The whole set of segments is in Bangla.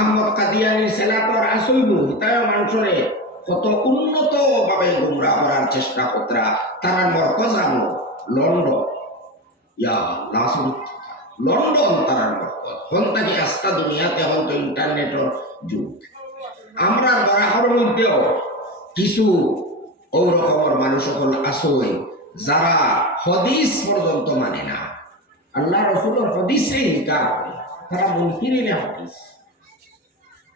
আহমদ কাদিয়ানির সেনাতর আসইবু তাই মানুষরে কত উন্নত ভাবে গুমরা করার চেষ্টা করতরা তারা মরকজ আনো লন্ডন ইয়া নাসুর লন্ডন তারার মরকজ হন তাকে আস্তা দুনিয়াতে হন তো ইন্টারনেটের যুগ আমরা বরাহর মধ্যেও কিছু ওরকমের মানুষ সকল আসই যারা হদিস পর্যন্ত মানে না আল্লাহ রসুলের হদিসে ইনকার করে তারা মুনকিরিনে হদিস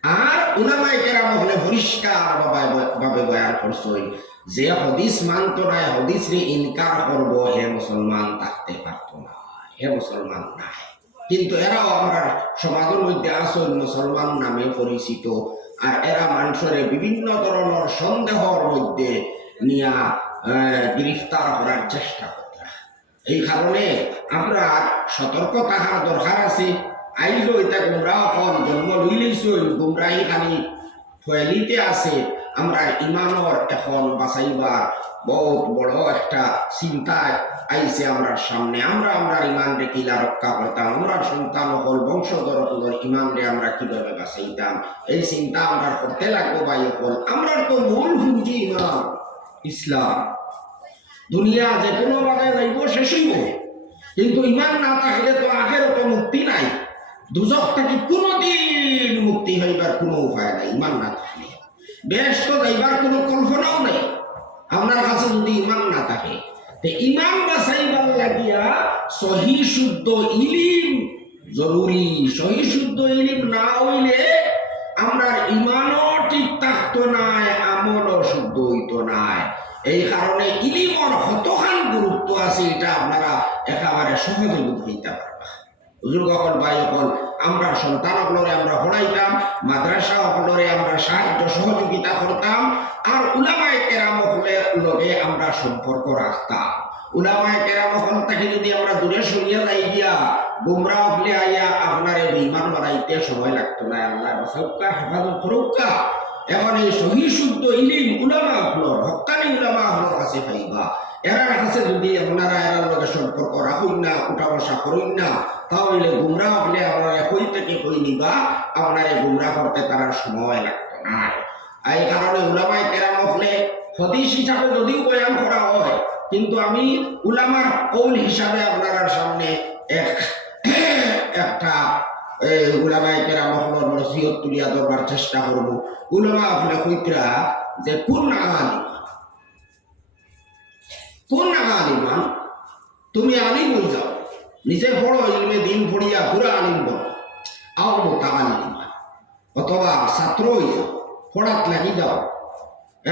আর উলামায়ে কেরাম হলে পরিষ্কার ভাবে বয়ান করছেন যে হদিস মানত না হদিস রে ইনকার করব হে মুসলমান থাকতে পারতো না হে মুসলমান নাই কিন্তু এরাও আমরা সমাজের মধ্যে আসল মুসলমান নামে পরিচিত আর এরা মানুষের বিভিন্ন ধরনের সন্দেহের মধ্যে নিয়া গ্রেফতার করার চেষ্টা করে এই কারণে আমরা সতর্ক থাকার দরকার আছে আইলো এটা গুমরাহ হন জন্ম লইলেইছই গুমরাহি খালি ফেলিতে আছে আমরা ইমানর এখন বাঁচাইবার বহুত বড় একটা চিন্তা আইছে আমরা সামনে আমরা ইমান রে কিলা রক্ষা করতাম আমরা সন্তান হল বংশধর হল ইমান রে আমরা কিভাবে বাঁচাইতাম এই চিন্তা আমরা করতে লাগবো ভাই হল আমরা তো মূল পুঁজি ইমান ইসলাম দুনিয়া যে কোনো ভাবে যাইব শেষ হইব কিন্তু ইমান না থাকলে তো আগের তো মুক্তি নাই দুজক থেকে কোনোদিন মুক্তি হইবার কোনো উপায় নাই ইমান না থাকলে বেহেশত যাইবার কোনো কল্পনাও নাই আপনার কাছে যদি ইমান না থাকে তে ইমান বাঁচাইবার লাগিয়া সহি শুদ্ধ ইলিম জরুরি সহি শুদ্ধ ইলিম না হইলে আমরা ইমানও ঠিক থাকতো নাই আমলও শুদ্ধ হইতো নাই এই কারণে ইলিমর কতখান গুরুত্ব আছে এটা আপনারা একেবারে সহজে বুঝতে পারবা হুজুর কখন ভাই যখন আমরা সন্তান সকলরে আমরা পড়াইতাম মাদ্রাসা সকলরে আমরা সাহায্য সহযোগিতা করতাম আর উলামায়ে কেরাম সকলের লগে আমরা সম্পর্ক রাখতাম উলামায়ে কেরাম সকল থেকে যদি আমরা দূরে সরিয়ে যাই গিয়া গুমরাহ হলে আইয়া আপনারে বেঈমান বানাইতে সময় লাগতো না আল্লাহ বাঁচাউকা হেফাজত করুকা এখন এই সহি শুদ্ধ ইলিম উলামা হলর হক্কানি উলামা হলর কাছে পাইবা এরার কাছে যদি আপনারা এরার লগে সম্পর্ক রাখুন না উঠা বসা করুন না তাহলে গুমরাহ হলে আপনারা কই থেকে কই নিবা আপনারে গুমরাহ করতে তারা সময় লাগতো না এই কারণে উলামায়ে কেরাম হলে হাদিস হিসাবে যদিও বয়ান করা হয় কিন্তু আমি উলামার কৌল হিসাবে আপনার সামনে একটা উলামায়ে কেরাম হলর নসিহত তুলিয়া ধরবার চেষ্টা করব উলামা হলে কইতরা যে কোন আলিমান তুমি আলিম হয়ে যাও নিজে পড়ো ইলমে দিন পড়িয়া পুরা আলিম বলো আও মুতাআল্লিমা অথবা ছাত্র হয়ে যাও পড়াত লাগি যাও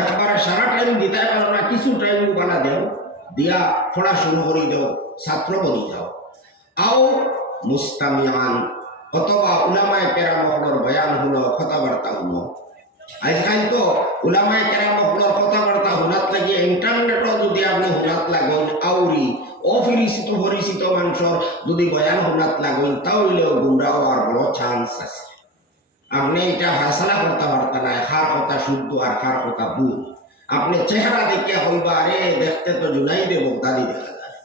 একবারে সারা টাইম দিতে পারো না কিছু টাইম বানা দেও দিয়া পড়া শুরু করে দাও ছাত্র বনি যাও আও মুস্তামিআন অথবা উলামায়ে কেরাম হলর বয়ান হলো কথাবার্তা হলো আজকাল তো উলামায়ে কেরাম হলর কথাবার্তা হুনাত লাগিয়ে ইন্টারনেটও যদি আপনি হুনাত লাগান আউরি অপরিচিত মানুষের যদি বয়ান হুনাত লাগান তাহলেও গুমরাহ হওয়ার বড় চান্স আছে আপনি এটা ফায়সালা করতে পারতেন না কার কথা শুদ্ধ আর কার কথা ভুল আপনি চেহারা দেখিয়া হইবা আরে দেখতে তো জুনাইদে বক্তাদি দেখা যায়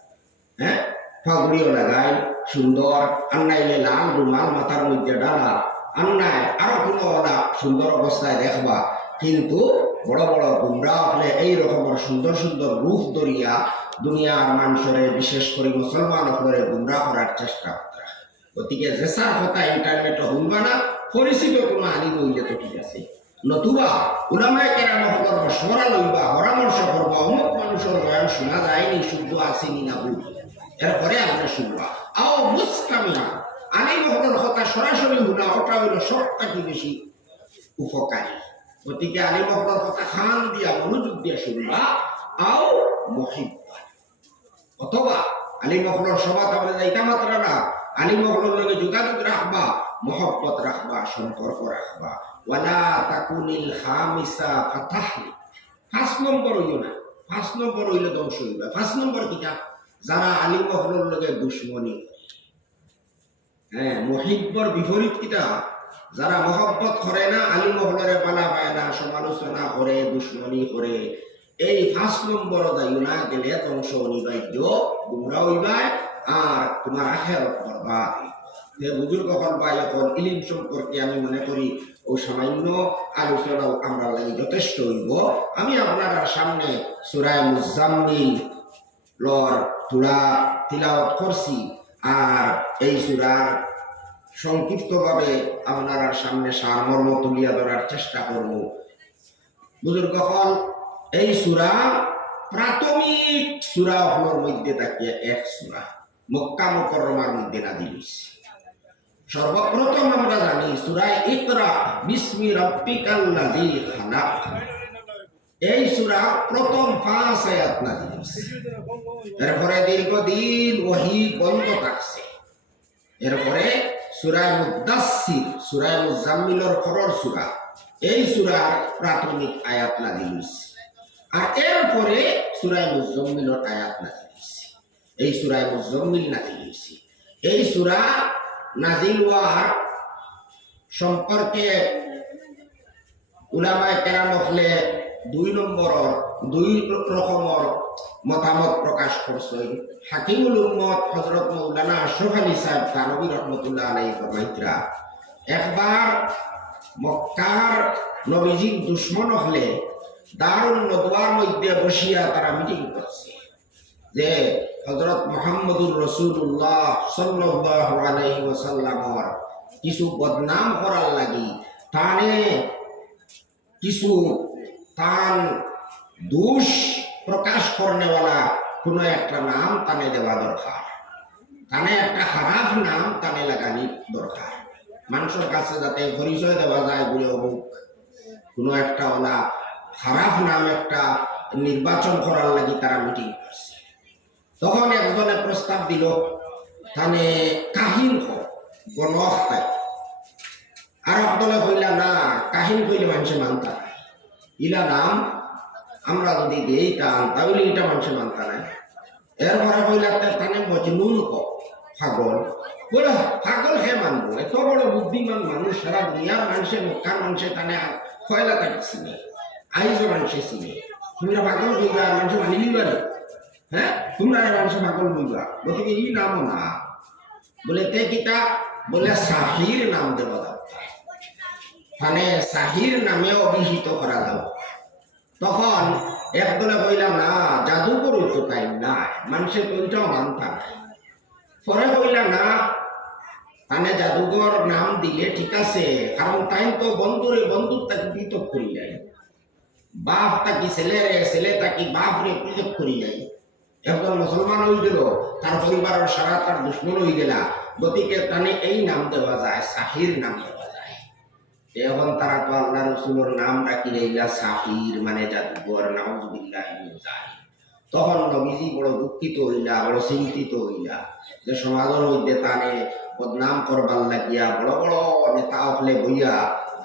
হ্যাঁ ফাগুড়িও লাগায় সুন্দর আন্নাইলে লাল রুমাল মাথার মধ্যে ডালা আন্নায় আরো কোনো সুন্দর অবস্থায় দেখবা কিন্তু বড় বড় গুমরাহ হলে এই রকমের সুন্দর সুন্দর রূপ ধরিয়া দুনিয়ার মানুষের বিশেষ করে মুসলমান হলে গুমরাহ করার চেষ্টা করতে গতিকে যেসার কথা ইন্টারনেটে শুনবা না পরিচিত কোনো আলিম হইলে তো ঠিক আছে নতুবা উলামায়ে কেরাম হলর মশওয়ারা লইবা পরামর্শ করবা অমুক মানুষের বয়ান শোনা যায়নি শুদ্ধ আসেনি না ভুল এরপরে আপনি শুনবা আও মুস্তামিআ আলিম হলর কথা সরাসরি শুনা ওটা হইল সবথেকে বেশি উপকারী গতিকে আলিম হলর কথা খান দিয়া মনোযোগ দিয়া শুনবা আও মুহিব্বা অথবা আলিম হলর সভা তাহলে যাইতা মাত্র না আলিম হলর লগে যোগাযোগ রাখবা মহব্বত রাখবা সম্পর্ক রাখবা ওয়ালা তাকুনিল খামিসা ফাতাহলি 5 নম্বর হইল না 5 নম্বর হইলে ধ্বংস হইবা 5 নম্বর কিতাব যারা আলিম হলর লগে দুশমনি হ্যাঁ মুহিব্বর বিপরীত কিতাব যারা মহব্বত করে না আলিম হলরে পালা পায় না সমালোচনা করে দুশমনি করে এই 5 নম্বর যাইও না গেলে ধ্বংস অনিবার্য গুমরাহ হইবা আর তোমার আখিরাত বরবাদ যে বুজুর্গ হল বা এখন ইলিম সম্পর্কে আমি মনে করি ও সামান্য আলোচনাও আমরা লাগি যথেষ্ট হইব। আমি আপনার সামনে সূরা মুজাম্মিল লর তুলা তিলাওয়াত করছি, আর এই সূরার সংক্ষিপ্তভাবে আপনার সামনে সারমর্ম তুলিয়া ধরার চেষ্টা করব। বুজুর্গ হল এই সূরা প্রাথমিক সূরা হলোর মধ্যে তাকিয়ে এক সূরা মক্কা মুকাররমার মধ্যে নাযিল হইছে। সর্বপ্রথম আমরা জানি সূরা ইকরা বিসমি রাব্বিকাল্লাযী খালাক, এই সূরা প্রথম 5 আয়াত নাযিল হইছে। এরপরে দীর্ঘদিন ওহী বন্ধ থাকছে। এরপরে সূরা মুদাসসির, সূরা মুজাম্মিলের পরের সূরা, এই সূরার প্রাথমিক আয়াত নাযিল হইছে। আর এরপরে সূরা মুজাম্মিলের আয়াত নাযিল হইছে। এই সূরা মুজাম্মিল নাযিল হইছে। এই সূরা নাযিল হওয়ার সম্পর্কে উলামায়ে কেরাম হলে দুই রকমের মতামত প্রকাশ করছেন। হাকিমুল উম্মত হযরত মাওলানা আশরাফ আলী সাহেব থানভী রহমাতুল্লাহ আলাইহি ফরমাইতরা, একবার মক্কার নবীজির দুশমন হলে দারুন নদওয়ার মধ্যে বসিয়া তারা মিটিং করছে যে হযরত মুহাম্মদুর রাসূলুল্লাহ সাল্লাল্লাহু আলাইহি ওয়াসাল্লামর কিছু বদনাম করার লাগি তানে কিছু তান দোষ প্রকাশ করনেওয়ালা কোনো একটা নাম তানে দেওয়া দরকার, তানে একটা খারাপ নাম তানে লাগানি দরকার। মানুষের কাছে যাতে পরিচয় দেওয়া যায় বলে অমুক কোনো একটা ওলা খারাপ নাম একটা নির্বাচন করার লাগি তারা মিটিং করছে। তখন একজনে প্রস্তাব দিল তানে কাহিন গণক তাই, আর একদলে কইলা না কাহিন কইলে মানুষে মানতা নাই, ইলা নাম আমরা যদি দেই টান তাহলে এটা মানুষে মানতা নাই। এরপরে কইলা তানে মজনুন পাগল, বলে পাগল হে মানবো, এত বড় বুদ্ধিমান মানুষ সারা দুনিয়ার মানুষের মক্কার মানুষের টানে কয়লা কাটছি আইজো মানুষে চিনে, তুমি পাগল কইবা আর মানুষ মানি নিবা না? হ্যাঁ, তোমরা মানুষ পাগল কইবা, গতিকে এই নামও না বলে তে কিতা বলে সাহির নাম দেওয়া দরকার, মানে সাহির নামে অভিহিত করা দাও। তখন একদলে কইলা না জাদুকর তো তাই নাই, মানুষের ওইটাও মানতা নাই। পরে কইলা না মানে জাদুঘর নাম দিলে ঠিক আছে, কারণ তাই তো বন্ধুরে বন্ধুর তাকে পৃথক করি যায়, বাপ তাকি ছেলেরে ছেলে তাকি বাপরে পৃথক করি যায়। একজন মুসলমান হয়ে গেল, তার পরিবারের সারা তার দুশ্মন হয়ে গেলা, গতিকে তানে এই নাম দেওয়া যায়, সাহির নাম দেওয়া যায়। এখন তারা তো আল্লাহ রসুলের নাম রাখি রইলা সাহির মানে জাদুঘর, নাউজুবিল্লাহ মিন যালিক। তখন নবীজি বড় দুঃখিত হইলা, বড় চিন্তিত হইলা যে সমাজের মধ্যে তানে বদনাম করবার লাগিয়া বড় বড় নেতা হলে বইয়া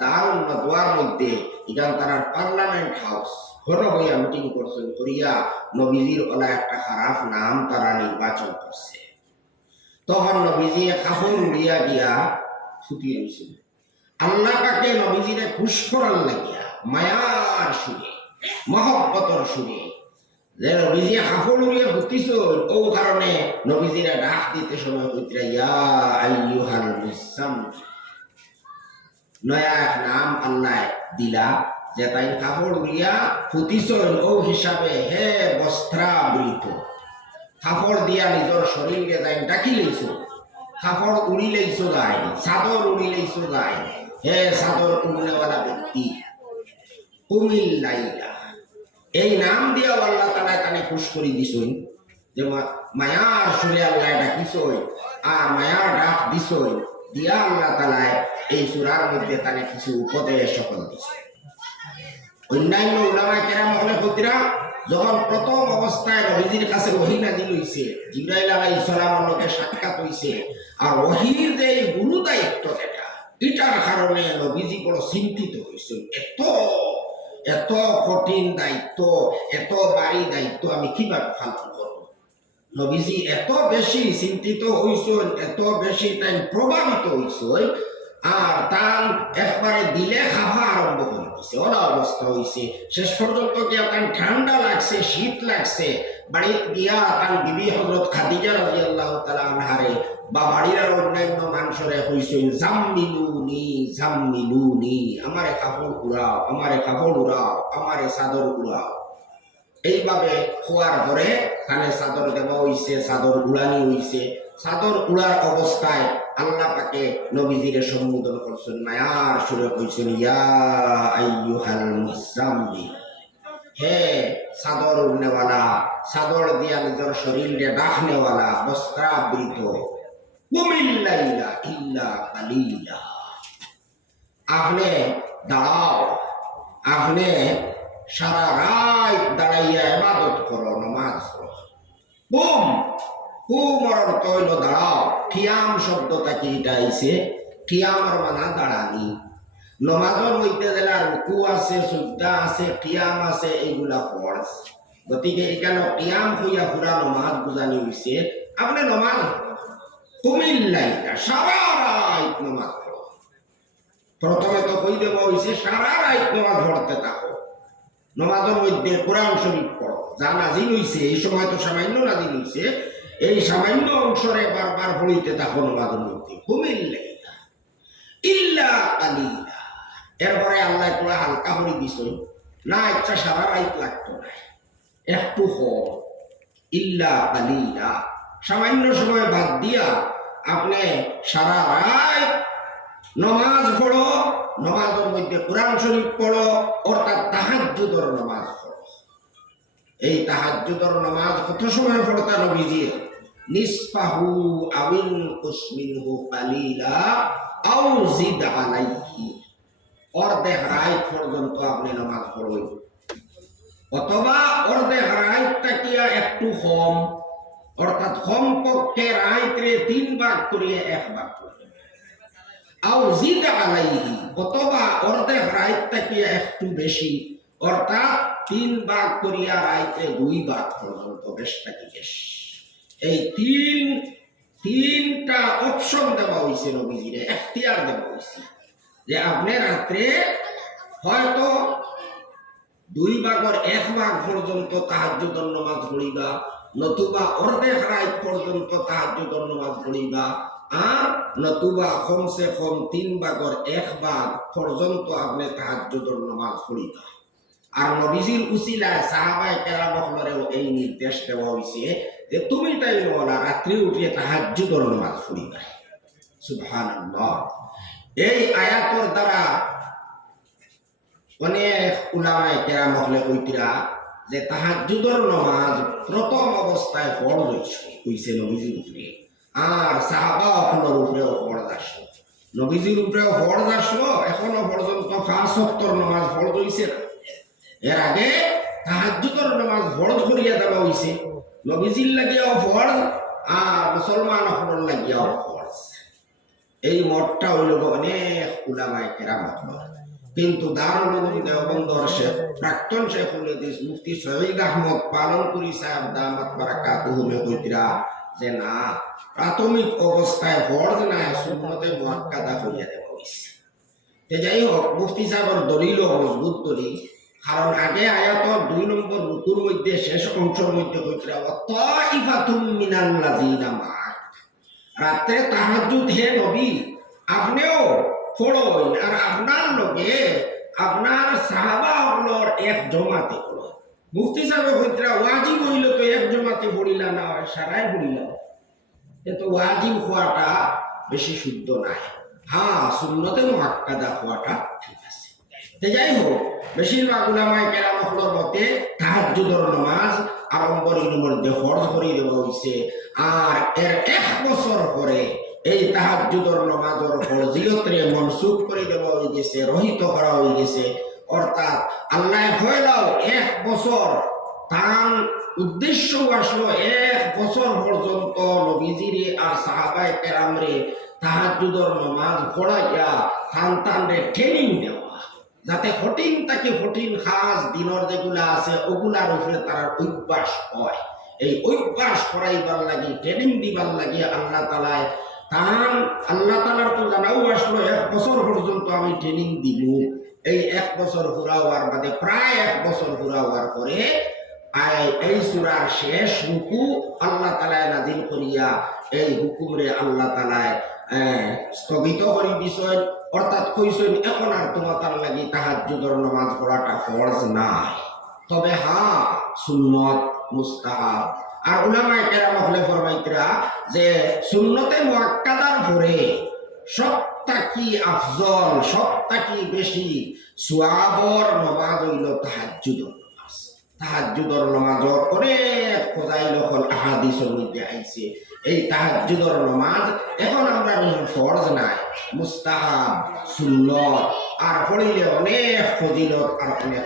দারুণ নদওয়ার মধ্যে এখান তারা পার্লামেন্ট হাউস ঘর বইয়া মিটিং করছেন, করিয়া নবীজির ওলা একটা খারাপ নাম তারা নির্বাচন করছে। তখন নবীজি কাপড় উড়িয়া গিয়া ছুটি হয়েছিল। আল্লাহ পাকে নবীজিরে খুশ করার লাগিয়া মায়ার সুরে মহব্বতর সুরে যে নবীজি কাপড় উড়িয়া ঘুরতিস, ও কারণে নবীজিরা ডাক দিতে সময় কইতরা ইয়া আইয়ুহাল মুজাম্মিল, নয়া এক নাম আল্লাহ দিলা যে তাই কাপড় উড়িয়া ফুটিস, ও হিসাবে হে বস্ত্রাবৃত, কাপড় দিয়া নিজের শরীরকে যাই ডাকি লইছ, কাপড় উড়ি লইছ যাই, চাদর উড়ি লইছ যাই, হে চাদর উড়নেওয়ালা ব্যক্তি কুমিল লাইলা। এই নাম দিয়া আল্লাহ তাআলা কানে খুশ করে দিছই যে মায়ার সুরে আল্লাহ ডাকিছই আর মায়ার ডাক দিছই দিয়া আল্লাহ তাআলা এই সূরার মধ্যে তানে কিছু উপদেশ সকল দিছে। অন্যান্য উলামায়ে কেরাম হলে কইরা যখন প্রথম অবস্থায় নবীজির কাছে ওহী নাযিল হইছে, জিবরাইল আলাইহিস সালামের লগে সাক্ষাৎ হইছে, আর ওহীর যে গুরু দায়িত্ব এটার কারণে নবীজি বড় চিন্তিত হইছে। এত কঠিন দায়িত্ব, এত ভারী দায়িত্ব আমি কিভাবে পালন করব? নবীজি এত বেশি চিন্তিত হইছেন, এত বেশি টাইম প্রভাবিত হইছেন, আর তার একবারে দিলে খাওয়া আরম্ভ করে দিছে। ওলা অবস্থা অবস্থা হয়েছে, শেষ পর্যন্ত কি আপনার ঠান্ডা লাগছে, শীত লাগছে, বাড়িতে গিয়া তার বিবি হযরত খাদিজা রাদিয়াল্লাহু তাআলা আনহারে বা বাড়ির আর অন্যান্য মানুষরে কইছেন জাম্মিলুনি জাম্মিলুনি, আমারে কাপড় উড়াও, আমারে কাপড় উড়াও, আমারে চাদর উড়াও। এইভাবে খোয়ার পরে কানে চাদর দেওয়া হইছে, চাদর উড়ানি হইছে। চাদর উড়ার অবস্থায় আল্লাহ পাকে নবীজিরে সম্বোধন করছেন, মায়ার সুরে কইছেন ইয়া আইয়ুহাল মুজাম্মিল, হে চাদর উড়নেওয়ালা, চাদর দিয়া নিজের শরীরে ঢাকনেওয়ালা, বস্ত্রাবৃত, কুমিল লাইলা ইল্লা কালিলা, আপনি দাঁড়াও, আপনি সারা রাত দাঁড়াইয়া ইবাদত করো, নামাজ পড়ো। কুম কুমর অর্থ হইল দাঁড়াও। কিয়াম শব্দটা কি এটা আইছে, কিয়ামর মানা দাঁড়ানি। নমাজের মধ্যে যেটা রুকু আছে, সুজদা আছে, কিয়াম আছে, এইগুলা ফরজ। গতিকে এখানে কিয়াম হইয়া পুরা নমাজ বুঝানি হইছে। আপনি নমাজ কুমিল্লাইটা সারা রাত নমাজ পড়ো। প্রথমে তো কই দেব হইছে সারা রাত নমাজ পড়তে থাকো। নমাজের মধ্যে কোরআন শরীফ পড়ো, যা নাজিল হইছে, এই সময় তো সামান্য নাজিল হইছে, এই সামান্য অংশরে বারবার পড়িতে থাকো নমাজের মধ্যে। কুমিল্লাইলা ইল্লা কালিলা, এরপরে আল্লাহ পুরা হালকা করে দিছেন, না ইচ্ছা সারা রাত লাগতো না, একটু কম, ইল্লা কালিলা, সামান্য সময় বাদ দিয়া আপনি সারা রাত নমাজ পড়ো, নমাজের মধ্যে কোরআন শরীফ পড়ো, অর্থাৎ তাহাজ্জুদের নামাজ পড়ো। এই তাহাজ্জুদের নামাজ কত সময় পড়তা নবীজি? নিসফাহু আউল কুসমিনহু কালিলা আও জিদ আলাইহি, অর্ধেক রাত পর্যন্ত আপনি নামাজ পড়বেন, অথবা অর্ধেক রাত তাকিয়া একটু কম, অর্থাৎ কম পক্ষে রাত্রে 3 ভাগ করিয়া 1 ভাগ করবেন। আও জিদ আলাইহি, অথবা অর্ধেক রাত তাকিয়া একটু বেশি, অর্থাৎ 3 ভাগ করিয়া রাত্রে 2 ভাগ পর্যন্ত, বেশটা কি বেশ। এই তিনটা অপশন দেওয়া হয়েছে নবীজিরে, এখতিয়ার দেওয়া হয়েছে যে আপনি রাত্রে হয়তো 2 ভাগের 1 ভাগ পর্যন্ত তাহাজ্জুদের নামাজ পড়িবা, নতুবা অর্ধেক রাত পর্যন্ত তাহাজ্জুদের নামাজ পড়িবা, আর নতুবা কমসে কম 3 ভাগের 1 ভাগ পর্যন্ত আপনি তাহাজ্জুদের নামাজ পড়িবা। আর নবীজির উসিলায় সাহাবায়ে কেরামহলেরও এই নির্দেশ দেওয়া হয়েছে যে তুমি তাই বলা রাত্রি উঠিয়ে তাহাজ্জুদের নামাজ পড়িবা। সুবহানাল্লাহ। এই আয়াতের দ্বারা অনেক উলামায়ে কেরাম হলে কইতিরা যে তাহাজ্জুদের নামাজ প্রথম অবস্থায় ফরজ হইছে নবীজির উপরে, আর সাহাবা হলের উপরেও ফরজ আসলো, নবীজির উপরেও ফরজ আসলো, এখনো পর্যন্ত 5 ওয়াক্তের নামাজ ফরজ হইছে না। এর আগে তাহাজ্জুদের নামাজ ফরজ করিয়া দেওয়া হইছে, নবীজির লাগিয়াও ফরজ আর মুসলমান হলের লাগিয়াও ফরজ। এই মতটা হইল অনেক উলামায়ে কেরাম হল। কিন্তু দারুল উলুম দেওবন্দর শেখ প্রাক্তন শেখুল হাদিস মুফতি শহীদ আহমদ পালনপুরি সাহেব দামাত বারাকাতুহুমে কইতিরা যে না, প্রাথমিক অবস্থায় ফরজ না, সুন্নতে মুআক্কাদা করিয়া দেওয়া হইছে। যাই হোক, মুফতি সাহেবের দলিল মজবুত দলিল, কারণ আগে আয়াতর 2 নম্বর রুকুর মধ্যে শেষ অংশের মধ্যে কইতিরা তাইফাতুম মিনাল্লাযিনা মা'আক, রাতে তাহাজ্জুদ হে নবী আপনিও পড়ুন, আর আপনার লগে আপনার সাহাবা হলর এক জমাতে পড়ো। মুফতি সাহেব কইতরা ওয়াজিব হইল তো এক জমাতে পড়িলা না, সারাই পড়িলা, তো ওয়াজিব হওয়াটা বেশি শুদ্ধ নাই। হ্যাঁ, সুন্নতে মুআক্কাদা হওয়াটা ঠিক আছে। যাই হোক, বেশিরভাগ উলামায়ে কেরাম হলর মতে তাহাজ্জুদের নামাজ আরম্ভের মধ্যে ফরজ করে দেওয়া হইছে, আর এর 1 বছর পরে এই তাহাজ্জুদের নামাজের ফজিলতরে মনসুখ করে দেওয়া হয়ে গেছে, রহিত করা হয়ে গেছে। অর্থাৎ আল্লাহ হইলাও 1 বছর, তার উদ্দেশ্য আসলো 1 বছর পর্যন্ত নবীজিরে আর সাহাবায়ে কেরামরে তাহাজ্জুদের নামাজ পড়াইয়া সন্তানরে ট্রেনিং দেওয়া, যাতে কঠিন থেকে কঠিন খাস দিনের যেগুলা আছে ওগুলার উপরে তার অভ্যাস হয়। এই অভ্যাস করাইবার লাগি, ট্রেনিং দিবার লাগি আল্লাহ তাআলা তার আল্লাহ তাআলার তো জানাও আসলো 1 বছর পর্যন্ত আমি ট্রেনিং দিব। এই 1 বছর পুরা হওয়ার বাদে প্রায় 1 বছর পুরা হওয়ার পরে এই সূরার শেষ রুকু আল্লাহ তাআলা নাজিল করিয়া এই হুকুমরে আল্লাহ তাআলা স্থগিত করে দিছেন। অর্থাৎ কইছেন এখন আর তোমার লাগি তাহাজ্জুদের নামাজ পড়াটা ফরজ নাই, তবে হ্যাঁ সুন্নত মুস্তাহাব। আর উলামায়ে কেরাম হলে ফরমাইতরা যে সুন্নতে মুআক্কাদার পরে সবথেকে আফজল সবথেকে বেশি সওয়াবর নামাজ হইল তাহাজ্জুদের নামাজ। তাহাজ্জুদের নামাজের অনেক ফজাইল হল আহাদিসের মধ্যে আইছে। এই তাহাজ্জুদের নামাজ এখন আমরা ফরজ নাই, মুস্তাহাব সুন্নত, আর পড়িলে অনেক ফজিলত আর অনেক